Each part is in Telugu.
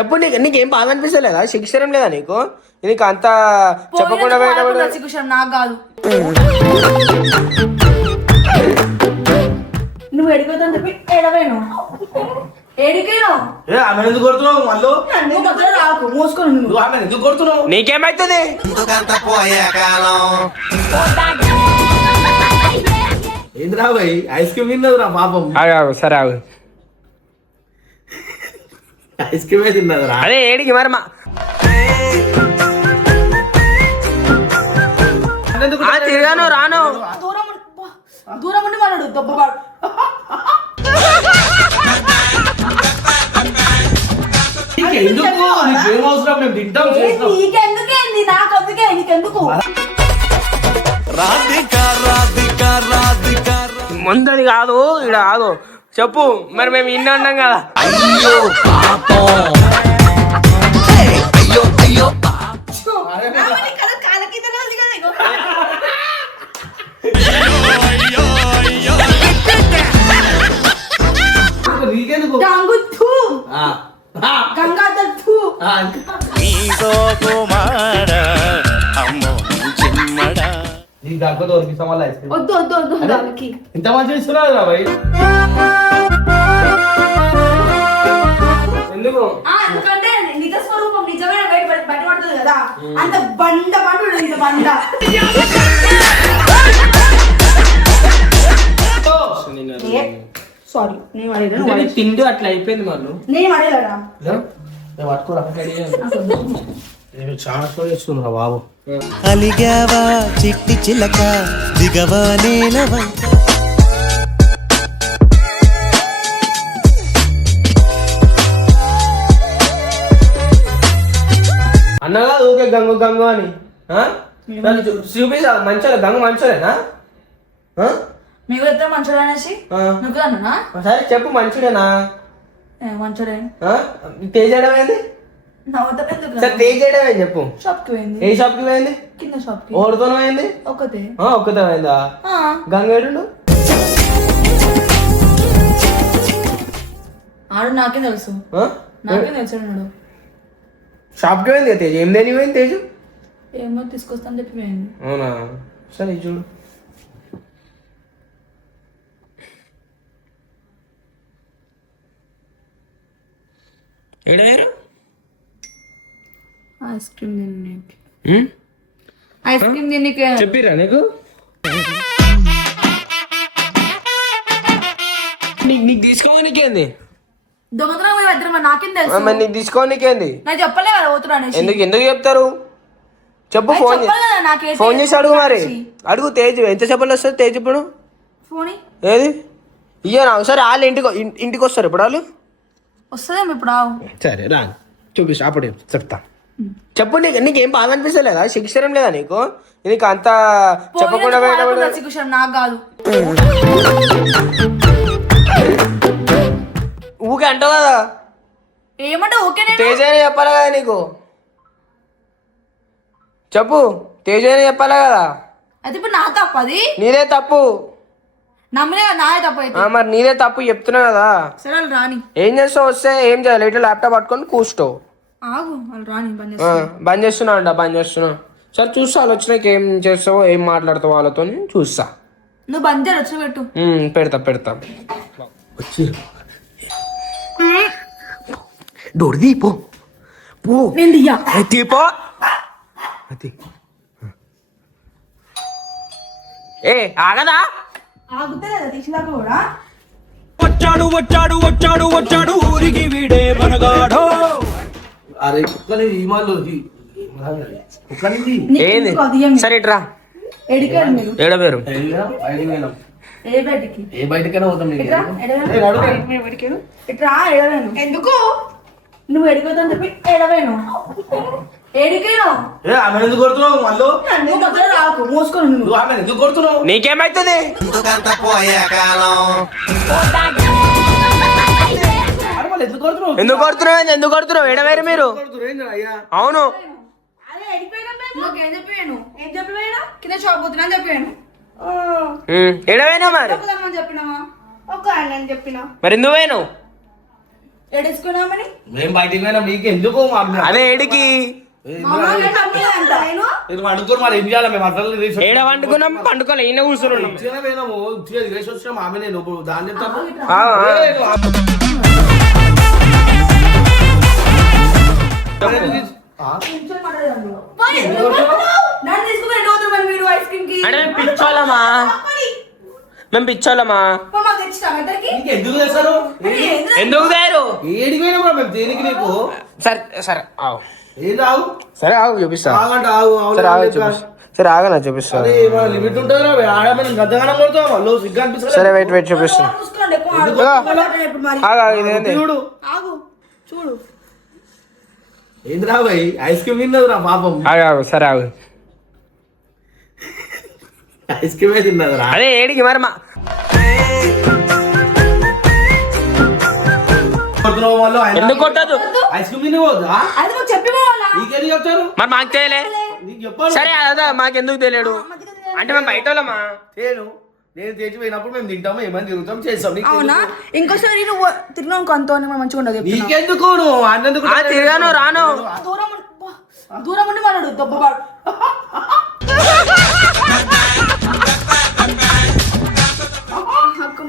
చెప్పు, నీకేం బాధ అనిపిస్తలేదా? శిక్షరం లేదా నీకు? నీకు అంత చెప్పకుండా నాకు కాదు. నువ్వు ఎడిపోతాను చెప్పి ఎడవేను నీకేమైతుంది? ఏంద్రా భయ్, ఐస్ క్రీమ్ తిన్నదిరా పాపం. సరే ఆగు. ఐస్ క్రీమే తిన్నదిరా. అదే ఏడికి మరి తిరిగాను రాను. దూరం ఉండి మాట్లాడు దొబ్బగాడు. నీకేం అవసరం, మేము తింటాం. నీకెందుకేంది? నాకు అందుకే, నీకెందుకు? ముందది కాదు, ఇక్కడ కాదు. చెప్పు మరి, మేము ఇన్ని అన్నాం కదా. వద్దు వద్దు వద్దు. ఇంత మంచిగా ఇస్తున్నారు రా భయ్. ఎందుకు? ఎందుకంటే నిజ స్వరూపం నిజమైన బయట పడుతుంది కదా, అంత బండ పండు ఇంత బండ. సారీ, నేను అడిగాను. తిండి అట్లా అయిపోయింది మనం. నేను అడగలరా? నేను చాలా చేస్తున్నా బాబు. అలిగావా చిట్టి చిలక దిగవా నేలవై. అన్నగా ఊకే గంగు గంగు అని చూపిస్తా. మంచోలే గంగు, మంచోలేనా? మీకు ఎత్తే మంచోడే అనేసి నువ్వు అన్నా? సరే చెప్పు, మంచుడేనా? మంచోడే. తేజడం ఏంది? సరే తేజడం ఏంది చెప్పు. షాప్ కి పోయింది. ఏ షాప్ కి పోయింది? కింద షాప్ కి. ఓడితో పోయింది? ఒక్కతే. ఒక్కతే పోయిందా? గంగేడు ఆడు నాకే తెలుసు, నాకే తెలుసు. షాప్ కి పోయింది తేజ. ఏం దేని పోయింది తేజు? ఏమో తీసుకొస్తాను చెప్పి పోయింది. అవునా? సరే చూడు. ఏడారు ఐస్ క్రీమ్ తినడానికి. ఐస్ క్రీమ్ తినడానికి చెప్పిరా నీకు? నీకు తీసుకోనికేంది? దొంగతనం నాకేం తెలుసు? మరి నీకు తీసుకోనికేంది? నాకు చెప్పలే కదా పోతున్నా. ఎందుకు చెప్తారు? చెప్పు. ఫోన్ చేసి అడుగు. మరి అడుగు తేజు ఎంత చెప్పలు వస్తుంది తేజు ఇప్పుడు. ఫోన్ ఏది ఇయ్యనా? సరే వాళ్ళు ఇంటికి వస్తారు ఇప్పుడు. వాళ్ళు వస్తుందేమో ఇప్పుడు. సరే రా చూపిస్తా, అప్పుడు చెప్తా. చెప్పు, నీకేం బాధ అనిపిస్తలేదా? శిక్షరం లేదా నీకు? నీకు అంత చెప్పకుండా నాకు కాదు. ఊకే అంటావు కదా. ఏమంటే ఓకే తేజ అని చెప్పాలి కదా నీకు. చెప్పు, తేజ అని చెప్పాలి కదా. అది ఇప్పుడు నా తప్పు. అది నీదే తప్పు. నమ్మలే నాదే తప్పు అయితే. మరి నీదే తప్పు చెప్తున్నా కదా. సరే వాళ్ళు రాని. ఏం చేస్తావు? వస్తే ఏం చేయాలి? ఇట్లా ల్యాప్టాప్ పట్టుకొని కూర్చోవు. ఆగు, వాళ్ళు రాని. బంద్ చేస్తున్నా అంట, బంద్ చేస్తున్నా. సరే చూస్తా, వాళ్ళు వచ్చినాక ఏం చేస్తావో, ఏం మాట్లాడతావు వాళ్ళతో చూస్తా. నువ్వు బంద్ చేయ వచ్చి పెట్టు. పెడతా. డోర్ దీపో పో. తీపో. ఏ ఆగదా? ఆగుతే తీసినాక కూడా వచ్చాడు ఊరికి వీడే మనగాడో. అరే కుక్కని ఈ మాల్లో ఏంది? సరే ఇట్రా. ఏడవేరు ఏ బయటకైనా పోతాం. ఇట్రా ఎడవేను. ఎందుకు? నువ్వు ఎడిపోతాను చెప్పి ఎడవేను. నీకేమైతుంది? ఎందుకు కొడుతున్నావు? ఎడవేరు మీరు. అవును, కింద షాప్ పోతున్నా చెప్పాను. ఎడవేనా మరి? చెప్పినావా? ఒక ఆయన చెప్పినా. మరి ఎందుకు పోయాను? ఏడేసుకున్నామని మేము బయటికి పోయినా మీకు ఎందుకు అదే ఏడికి నేను వండుకొని మరి ఏం చేయాలి మేము అసలు ఏడ వండుకున్నాం పండుకోలే ఈయన కూర్చున్నాం పోయినాము దిగేసి వచ్చినాం ఆమె నేను ఇప్పుడు దాని చెప్తాను నన్ను తీసుకుని మరి మీరు ఐస్ క్రీమ్ కి అంటే మేము పిచ్చోళ్ళమా మేము పిచ్చోళ్ళమా మాకు తెచ్చినాం ఇద్దరికి ఎందుకు చేస్తారు ఎందుకు తయారు ఏడికి పోయినా మేము దేనికి నీకు సరే సరే ఆవు ఏం రావు సరే ఆగు చూపిస్తా ఆగంట ఆగు సరే ఆగు చూపిస్తా సరే ఆగనా చూపిస్తా అదే లిమిట్ ఉంటుంది రా ఆడమని గద్దగానం కొడతాం వాళ్ళు సిగ్గు అనిపిస్తుంది సరే వెయిట్ చూపిస్తా చూసుకోండి ఎక్కువ ఆగు ఆగు ఇదేంది చూడు ఆగు చూడు ఏంది రా భయ్ ఐస్ క్రీమ్ తిన్నది రా పాపం ఆగు ఆగు సరే ఆగు ఐస్ క్రీమే తిన్నది రా అదే ఏడికి మరి మా ఎందుకు కొట్టదు ఐస్ క్రీమ్ తినవద్దా అది మాకు చెప్పి పోవాలా నీకేది చెప్తారు మరి మాకు తెలియలే నీకు చెప్పాలి సరే అదా మాకెందుకు తెలియడు అంటే మేము బయట వాళ్ళమా నేను తెచ్చిపోయినప్పుడు మేము తింటాము ఏమైనా తిరుగుతాం చేస్తాం నీకు అవునా ఇంకోసారి నువ్వు తిరిగినావు అంత మంచిగా ఉండదు నీకెందుకు నువ్వు అన్నందుకు తిరిగాను రాను దూరం ఉండి వాడు దొబ్బవాడు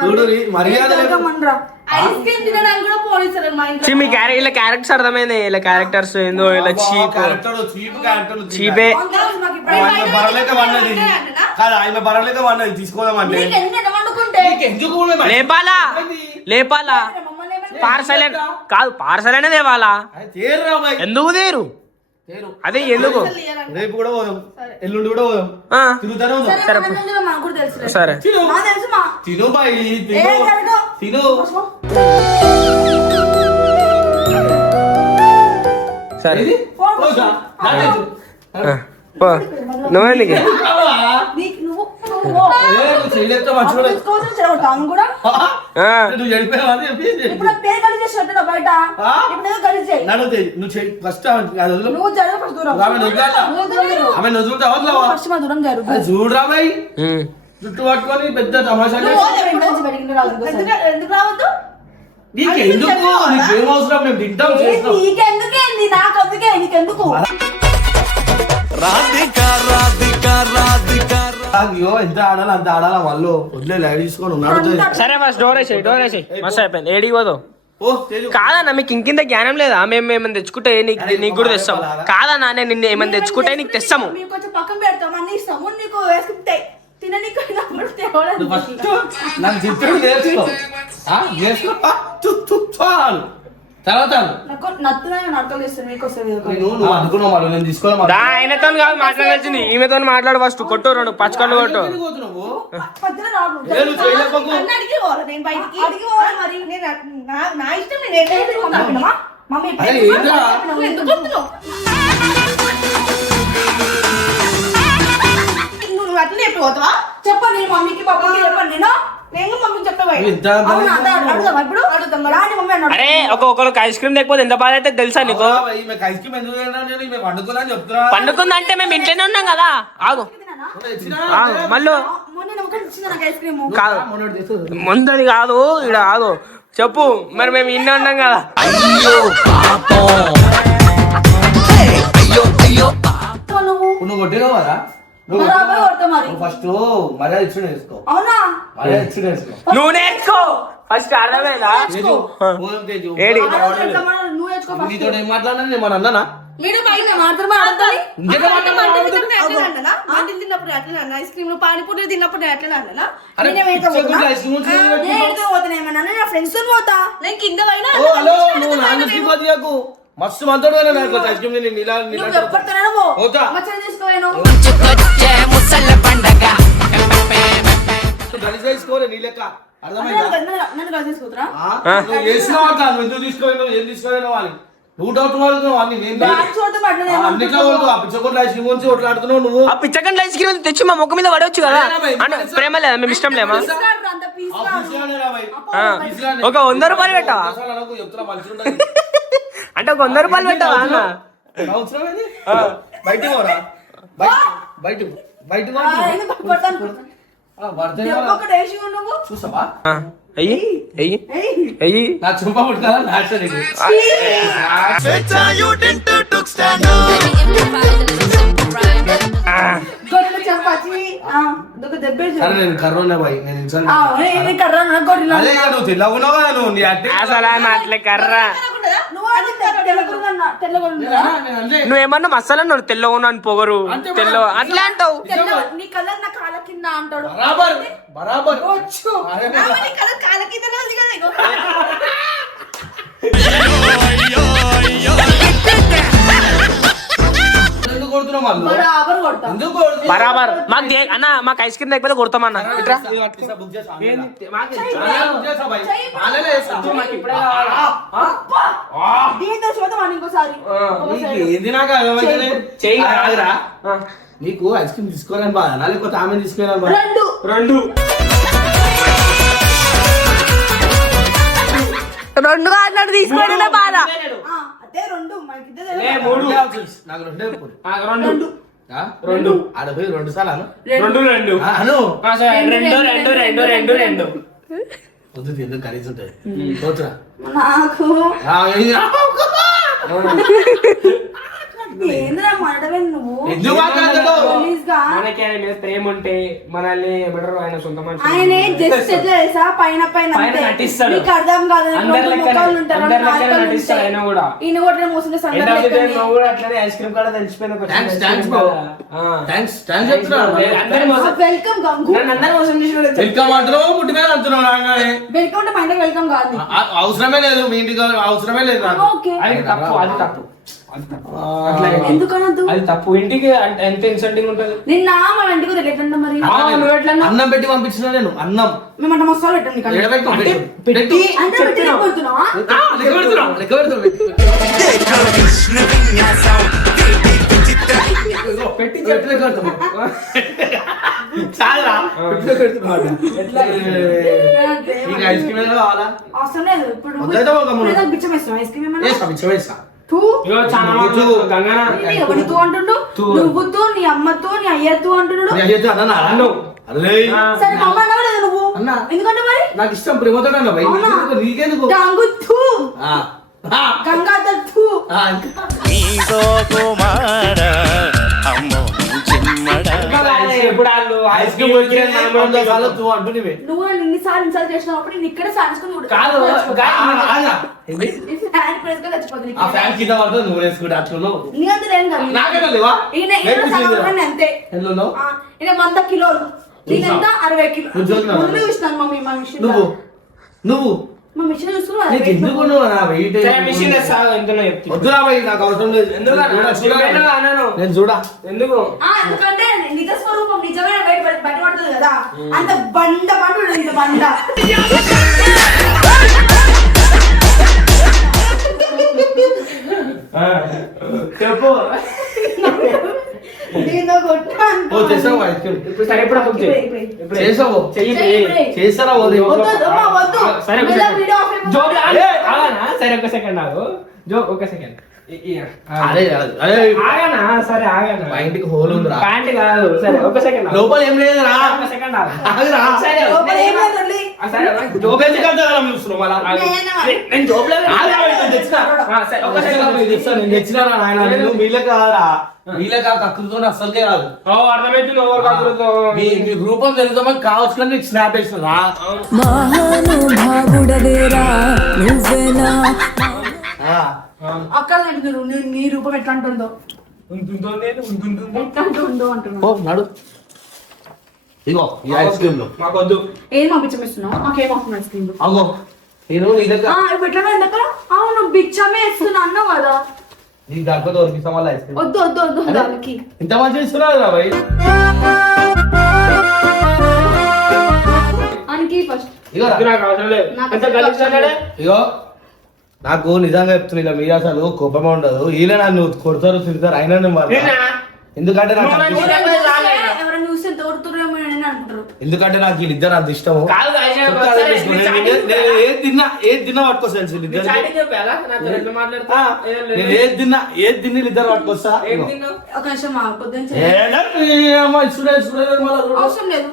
చూడు మర్యాద లేదు. ఐస్ క్రీమ్ తినడానికి కూడా పోలీసులు మా ఇంట్లో మీ ఇలా క్యారెక్టర్స్ అర్థమైంది ఇలా క్యారెక్టర్స్ ఏందో ఇలా చీప్ చీపే మాకు ఇప్పుడే ఆయన బరలేక వన్నది కాదు ఆయన బరలేక వన్నది తీసుకోదామంటే నీకు ఎంత వండుకుంటే ఎందుకు లేపాలా లేపాలా పార్సల్ కాదు పార్సల్ అనేది తేవాలా తేరురా బాయ్ ఎందుకు తేరు అదే ఎందుకు రేపు కూడా పోదాం ఎల్లుండి కూడా పోదాం ఆ, తిరుగుతానే ఉందాం సరే మాకు కూడా తెలుసు సరే తిను మా తెలుసు మా తిను బాయ్ ఏ జరగదు. తిను సరే ఏది? పోదా? ఆ, పో నువ్వెందుకు నీకు నువ్వు నువ్వు చేయలేక మంచిగా తీసుకోవచ్చు చెడగొట్టాను కూడా నువ్వు చెడిపోయావు అని చెప్పి ఇప్పుడు నాకు పేరు కలిసి చేసినట్టు బయట ఇప్పుడు ఏదో కలిసి చేయి నన్ను నువ్వు ఫస్ట్ నువ్వు జరుగు ఫస్ట్ దూరం ఆమె వదిలేయాలా? నువ్వు దూరం జరుగు ఆమె వదులుతా వదలవా ఫస్ట్ మా దూరం జరుగు అది చూడరా బాయ్ ఉమ్. చుట్టూ పట్టుకొని పెద్ద తమాషా నువ్వు పోతే వెంట నుంచి బయటికి రావద్దు. ఎందుకు రావద్దు నీకెందుకు నీకేం అవసరం మేము తింటాం చేస్తాం నీకెందుకేంది నాకు అందుకే నీకెందుకు రాధిక రాధిక రాధిక అయ్యో ఎంత ఆడాలి అంత ఆడాలా వాళ్ళు వదిలే లైట్ తీసుకొని ఉన్నాడు సరే ఫస్ట్ డోర్ వేసేయి మస్తు అయిపోయింది ఏడికి పోదు ఓ తేజు కాదన్నా మీకు ఇంకింత జ్ఞానం లేదా మేము ఏమైనా తెచ్చుకుంటే నీకు కూడా తెస్తాం కాదన్నా నేను నిన్ను ఏమైనా తెచ్చుకుంటే నీకు తెస్తాము మేము కొంచెం పక్కన పెడతాం అన్ని ఇస్తాము నీకు వేసుకుంటాయి తిననీకు నువ్వు ఫస్ట్ నన్ను చిత్రం నేర్చుకో నేర్చుకో చాలు తర్వాత నాకు నత్తున్నాయి నడకలు ఇస్తాను మీకు వస్తుంది నువ్వు అనుకున్నావు మరి నేను తీసుకోవాలి దా ఆయనతో కాదు మాట్లాడాల్సింది ఈమెతో మాట్లాడు ఫస్ట్ కొట్టు రెండు పచ్చకళ్ళు కొట్టు మధ్యలో రాడు నువ్వు చేయలేకపోకు నన్ను అడిగి పోవాలి నేను బయటికి అడిగి పోవాలి మరి నేను నా ఇష్టం నేను ఎట్లా పంపినమా మమ్మీ అరే ఏంద్రా నువ్వు ఎందుకు చెప్తున్నావు నువ్వు అట్లనే చెప్పి పోతావా చెప్పండి నేను మమ్మీకి పాపకి చెప్పండి నేను మమ్మీకి చెప్పా ఎంత అడుగుతాం ఇప్పుడు అడుగుతాం రాని మమ్మీ అన్నాడు అరే ఒక్కొక్కరికి ఐస్ క్రీమ్ లేకపోతే ఎంత బాధ అయితే తెలుసా నీకు ఐస్ క్రీమ్ ఎందుకు తిన్నా నేను మేము వండుకున్నా అని చెప్తున్నా పండుకుందంటే మేము ఇంట్లోనే ఉన్నాం కదా ఆగు ఆగు మళ్ళీ మొన్న నేను ఒకటి ఇచ్చింది నాకు ఐస్ క్రీమ్ కాదు ముందది కాదు ఇక్కడ ఆగు చెప్పు మరి మేము ఇన్నే ఉన్నాం కదా నువ్వు కొట్టినావు కదా బరాబర్ కొడతా మరి నువ్వు ఫస్ట్ మర్యాద ఇచ్చి నేర్చుకో అవునా మర్యాద ఇచ్చి నేర్చుకో నువ్వు నేర్చుకో ఫస్ట్ అర్థమైందా పోదాం తేజు. ఏడి నువ్వు నేర్చుకో నీతో ఏం మాట్లాడినా నేను మన అన్నానా మీరు బయట మాత్రమే ఆడతాయి ఇంకేదో మంటలు తిన్నప్పుడు అట్లా ఐస్ క్రీమ్ పానీపూరి తిన్నప్పుడు అట్లా అన్నా అరే, పిచ్చగుంది ఐస్ క్రీమ్ ఉంది. నా ఫ్రెండ్స్ తో పోతా నేను కింద పోయినా ఓ హలో నువ్వు నాన్న శ్రీపతికు మస్తు మంతోడు అయినా నాకు ఐస్ క్రీమ్ నేను ఇలా నువ్వు ఎప్పటితోనే పోతా. మచ్చలు తీసుకోలేను గలీజ్ తీసుకోలే నీ లెక్క అర్థమైందా నన్ను కలిసి తీసుకుంటారా నువ్వు వేసినావు అట్లా నువ్వు ఎందుకు తీసుకోలేవు ఏం తీసుకోలేవు అని నువ్వు డౌట్ పడుతున్నావు అన్ని నేను చూడటం అట్లనే అన్నిట్లో పడుతు ఆ పిచ్చకుండా ఐస్ క్రీమ్ గురించి కొట్లాడుతున్నావు నువ్వు ఆ పిచ్చకండి ఐస్ క్రీమ్ తెచ్చి మా ముఖం మీద పడవచ్చు కదా అంటే ప్రేమ లేదా మేము ఇష్టం లేమా అంత పీస్ ఆ పిచ్చిగానే రా భయ్. ఆ, పిచ్చిగానే. ఒక 100 రూపాయలు పెట్టావా అసలు అనకు, చెప్తున్నా మంచిగా ఉంటది. అంటే ఒక 100 రూపాయలు పెట్టావా అన్న అవసరం ఏది? బయటికి పోరా బయట ఎందుకు పడతాను పడితే ఒకటి వేసి నువ్వు చూసావా అయ్యి అయ్యి అయ్యి నా చుంప పుట్టుకదా నాశనం ఇది. గొర్రెల చంపాచి ఇదొక దెబ్బేసి సరే నేను కర్రోనే బాయ్ నేను ఇన్సల్ట్ కర్ర గొర్రెల అదే ఇక నువ్వు తెల్లగా ఉన్నావు కదా నువ్వు నీ అంటే అసలు అట్లే కర్ర అంటే నువ్వేమన్నా మసాలా నువ్వు తెల్ల ఉన్నాను పొగరు తెల్ల అట్లా అంటావు నీ కలర్ నా కాళ్ళ కింద అంటాడు బరాబర్ బరాబర్ వచ్చు అరే నీ కలర్ కాళ్ళ కింద రాదు కదా ఇగో. ఎందుకు కొడుతున్నావు వాళ్ళు బరాబర్ కొడతా ఎందుకు కొడుతున్నావు బరాబర్ మాకు అన్న మాకు ఐస్ క్రీమ్ లేకపోతే కొడతామన్నా ఇట్రా బుక్ చేసా దీంతో చూద్దాం అని ఇంకోసారి ఏంది నాకు అర్థమైతలే. ఆగురా. నీకు ఐస్ క్రీమ్ తీసుకోవాలని బాధ లేకపోతే ఆమె తీసుకోవాలని బాధ రెండు రెండు కాదు తీసుకోవడం బాధ అదే రెండు మనకిద్దరు నాకు రెండే ఇప్పుడు. రెండు ఆ? రెండు ఆడ పోయి 2 సార్లు అను. రెండు ఆ, అను రెండు వద్దు ఎందుకు కనీసం ఉంటుంది పోతురా. నాకు ఆ, ఏంది? ఏంద్రా మాటవే నువ్వు ఎందుకు మాట్లాడతావు? Please గా. మనకి ఆయన మీద ప్రేమ ఉంటే మనల్ని ఏమంటారు ఆయన సొంత మనిషి ఆయనే జస్ట్ ఎట్లా తెలుసా పైన పైన పైన అంతే. నటిస్తాడు. నీకు అర్థం కాదు అందరి రెండు లెక్కనే- ముఖాలు ఉంటారు, అందరి రెండు లెక్కనే నాలుకలు నటిస్తాడు ఉంటాయి. ఆయన కూడా. ఈయన కూడా మోసిన End సందర్భం of the day లెక్కనే. నువ్వు కూడా అట్లనే ఐస్ క్రీమ్ కూడా తెలిసిపోయిన thanks thanks bro thanks thanks చెప్తున్నా అందరి మోసం వెల్కమ్ గంగు నన్ను అందరి మోసం చేసిన వెల్కమ్ అంటున్నావు పుట్టి మీద అంటున్నావు రాగానే. వెల్కమ్ అంటే మా ఇంటికి వెల్కమ్ కాదు నీకు. అవసరమే లేదు మీ ఇంటికి అవసరమే లేదు నాకు. ఓకే అది తప్పు అది తప్పు అట్లా ఎందుకనొద్దు అది తప్పు ఇంటికి ఎంత ఇన్సల్టింగ్ ఉంటుంది నిన్న మన ఇంటికి ఎట్లా మరి నువ్వు ఎట్లా అన్నం పెట్టి పంపించిన నేను అన్నం మేమంట మసాలా పెట్టండి ఇక్కడ. ఎడబెట్టు, అంటే పెట్టు. పెట్టి అంటే పెట్టి పోతున్నావా లెక్క పెడుతున్నావు, లెక్క పెడుతున్నావు. పెట్టి పెట్టు, లెక్క పెడుతున్నావు. చాలా పెట్టు, లెక్క పెడుతున్నావు. నీకు ఐస్ క్రీమ్ ఏదో కావాలా? అవసరం లేదు ఇప్పుడు వద్దైతే ఒక గమ్మున. ఇప్పుడు ఏదో బిచ్చం వేస్తావా ఐస్ క్రీమ్ ఏమన్నా వేస్తా, బిచ్చం వేస్తా. తూ ఇగో చాలా నువ్వు గంగనా నీ ఎవరితో అంటుండు తూ. నువ్వుతో నీ అమ్మతో నీ అయ్యతో అంటున్నాడు నీ అయ్యతో అన్నా అన్ను. అరే సరే మా అమ్మ అన్నావా లేదా నువ్వు అన్నా. ఎందుకంటే మరి నాకు ఇష్టం ప్రేమతో అన్న భయ్. అవునా? నీకెందుకు గంగు తూ ఆ, ఆ, గంగాధర్ తూ ఆ. నీతో కుమార అమ్మో చిమ్మడ ఎప్పుడు వాళ్ళు ఐస్ క్రీమ్ వచ్చి 100 సార్లు తూ అంటున్నావే. నువ్వు నన్ను ఇన్నిసార్లు ఇన్సార్లు చేసినప్పుడు నేను ఇక్కడ సాధించుకుని కాదు, ఆగా. ఏంది? ఆ ఫ్యాన్ కింద పడుతుంది నువ్వు వేసుకుంటే అట్లున్నావు. నీ అంత లేను కదా నాకేనా లేవా? ఈయన నేను సగం చూసినా. ఉన్నాను అంతే ఎట్లున్నావు? ఆ, ఈయన 100 కిలోలు నేనంతా 60 కిలో నువ్వు చూస్తున్నావా? ముందు చూసినాను మమ్మీ మా మిషన్ నువ్వు నువ్వు మా మిషన్ చూసుకున్నా నీకు ఎందుకు నువ్వు నా వెయిట్ మిషన్ ఎంతనో చెప్తా వద్దురా భయ్ నాకు అవసరం లేదు. ఎందుకు అన్నాను నేను చూడా ఎందుకు ఎందుకంటే నిజ స్వరూపం నిజమైన బయట పడుతుంది కదా అంత బండ పండు ఇంత బండ చెప్పు దీంతో కొట్టాను. ఓ చేసావు ఐస్ క్రీమ్ ఇప్పుడు సరే ఎప్పుడు బుక్ చేయి ఇప్పుడే. ఇప్పుడు చేసావు చెయ్యి ఇప్పుడే. చేస్తారా ఓ వద్దు, అమ్మా, వద్దు. సరే ఒక మళ్ళా సెకండ్. వీడియో ఆఫ్ అయిపోతుంది. జోబులు ఆగనా సరే ఒక సెకండ్ ఆగు ఒక సెకండ్ అరే అరే ఆగనా సరే ఆగనా మా ఇంటికి హోల్ ఉందిరా ప్యాంట్ కాదు సరే ఒక సెకండ్ లోపల ఏం లేదురా ఒక సెకండ్ ఆగు ఆగురా. సరే లోపల ఏం లేదు తల్లి. సరే జోబు ఎందుకు అంతగా చూస్తున్నావు మళ్ళా? నేను జోబులో ఆగురా, నేను తెచ్చినా. సరే ఒక నేను సెకండ్ తెచ్చినా, నేను తెచ్చినారా నాయన నేను వీళ్ళకి కాదురా వీళ్ళకి కక్కులతో అస్సలకే కాదు అర్థమవుతుంది ఓవర్ కాకూడదు మీ మీ రూపం తెలుద్దామని కావచ్చు కానీ నీకు స్నాప్ వేసినా మహానుభావుడవేరా నువ్వేనా అక్కడ అంటున్నారు నీ రూపం ఎట్లా అంటుందో ఎట్లా అంటుందో అంటున్నాను ఓ నడు ఇగో ఈ ఐస్ క్రీమ్ లో మాకొద్దు ఏం పంపించమిస్తున్నావు మాకేం వస్తుంది ఐస్ క్రీమ్ అగో నేను నీ దగ్గర ఇప్పుడు ఎట్లా ఎందుకు అవును బిచ్చమే ఇస్తున్నా అన్నావు కదా నీకు దగ్గర దొరికిస్తాం వల్ల ఐస్ క్రీమ్ వద్దు వద్దు వద్దు దానికి ఇంత మంచిగా ఇస్తున్నారు రా భయ్ అనికి ఫస్ట్ ఇగో రా. నాకు అవసరం లేదు ఎంత కలిసి ఇగో నాకు నిజంగా చెప్తున్నా ఇలా మీరు అసలు కోపమే ఉండదు వీళ్ళ నన్ను కొడతారు తిడతారు అయినా నేను మాత్రం. ఎందుకంటే నాకు అనిపిస్తుంది. ఎవరైనా చూస్తే దోడుతురేమో అని అనుకుంటారు ఎందుకంటే నాకు వీళ్ళిద్దరు అంత ఇష్టము కాదు guys, చెప్తా, సరే, తీసుకో. నీ నేను chatting- ఏది తిన్నా పట్టుకొస్తాను వీళ్ళిద్దరు chatting చెప్పాలా? నాతో ఎట్లా మాట్లాడతా? ఏం లేదు. నేను ఏది తిన్నా వీళ్ళిద్దరు పట్టుకొస్తా ఏం తిన్నావు? ఒక నిమిషం మా పొద్దున్న అవసరం లేదు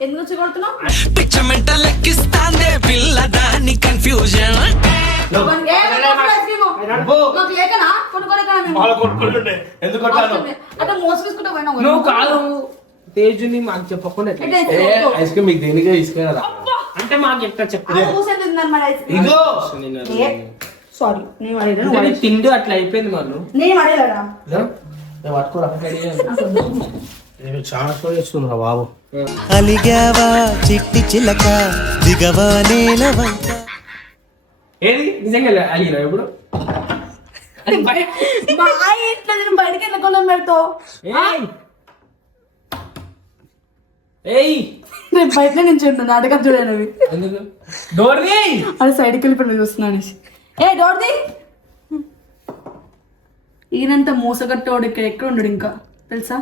ఎందుకు వచ్చి కొడుతున్నావు పిచ్చ మెంటల్ ఎక్కిస్తాందే పిల్ల దాని కన్ఫ్యూజన్ మాకు లేకనా కొనుక్కోలేకనా మేము ఎందుకు అవసరం లేదు. అంటే మోసగించుకుంటూ పోయినావు నువ్వు కాదు తేజుని మాకు చెప్పకుండా ఎట్లా? ఎట్లా ఇస్తావు? ఐస్ క్రీమ్ మీకు దేనికే తీసుకెళ్ళాలి అంటే మాకు ఎట్లా చెప్పు ఇగో సారీ నేను అడిగాను అంటే నీ తిండి అట్లా అయిపోయింది మనం నేను అడగలేదా పట్టుకోరా నేను చాలా షో చేస్తున్నా బాబు అలిగావా చిట్టి చిలక దిగవా నేల వంక ఏది నిజంగా అడిగినా ఇప్పుడు మా ఇంట్లో నేను బయటకి వెళ్ళి కొలం పెడతావు ఏయ్ రేపు బయటనే నుంచి ఉండు నాటకం చూడాను అవి ఎందుకు డోర్ తీయ్. అది సైడ్కి వెళ్ళిపోయి చూస్తున్నాను ఏ డోర్ది ఈయనంత మోసగట్టోడు ఇక్కడ ఎక్కడ ఉండడు ఇంకా తెలుసా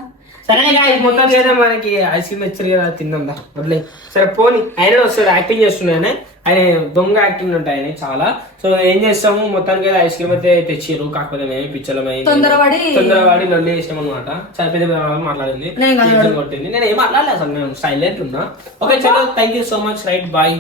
సరే guys, మొత్తం లేదా మనకి ఐస్ క్రీమ్ వచ్చారు కదా తిందా వదిలే సరే పోనీ ఆయన వస్తాడు యాక్టింగ్ చేస్తున్నాయని ఆయన దొంగ యాక్టింగ్ ఉంటాయి ఆయన చాలా సో ఏం చేస్తాము మొత్తానికి అయితే ఐస్ క్రీమ్ అయితే తెచ్చిర్రు కాకపోతే మేము పిచ్చలమై తొందరపడి లొల్లి చేసాం అనమాట సరిపోతే మాట్లాడింది కొట్టింది నేను ఏం మాట్లాడలేదు అసలు నేను సైలెంట్ ఉన్నా ఓకే చలో thank you so much right bye